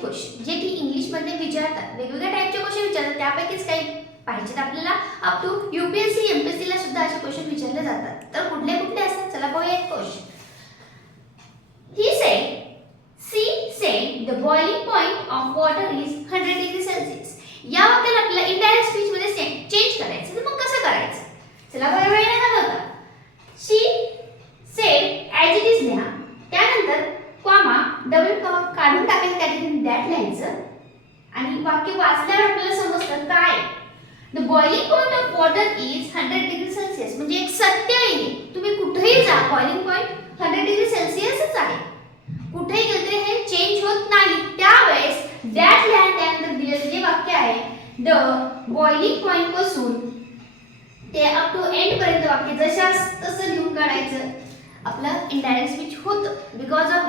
Question जे की English मध्ये विचारतात, वेगवेगळ्या टाइपचे क्वेश्चन विचारतात, त्यापैकीच काही पाहिजेत आपल्याला. अप टू यूपीएससी एमपीएससी ला सुद्धा असे क्वेश्चन विचारले जातात. तर कुठले कुठले असतात चला पाहूया एक question. He said she said the boiling point of water is 100 degree Celsius. या वाक्याला आपल्याला इनडायरेक्ट स्पीच मध्ये चेंज करायचं. तर मग कसं करायचं चला बघा. वेळ नाही घालवता शी सेड ॲज इट इज लिहा, त्यानंतर कॉमा डबल कॉमा काढून टाकायचं, त्या ठिकाणी दॅट लिहायचं आणि वाक्य वाचल्यावर आपल्याला समजतं काय the boiling point of water is 100 degree Celsius. म्हणजे एक सत्य आहे. तुम्ही कुठेही जा बॉइलिंग पॉइंट 100 डिग्री सेल्सियसच आहे. कुठेही गेले तरी हे चेंज होत नाही. त्यावेळेस दॅट लिहा, त्यानंतर दिलेलं जे वाक्य आहे द बॉइलिंग पॉइंट पासून ते अप टू एंड पर्यंत वाक्य जशास तसं लिहून काढायचं. आपलं इनडायरेक्ट स्पीच होतं बिकॉज ऑफ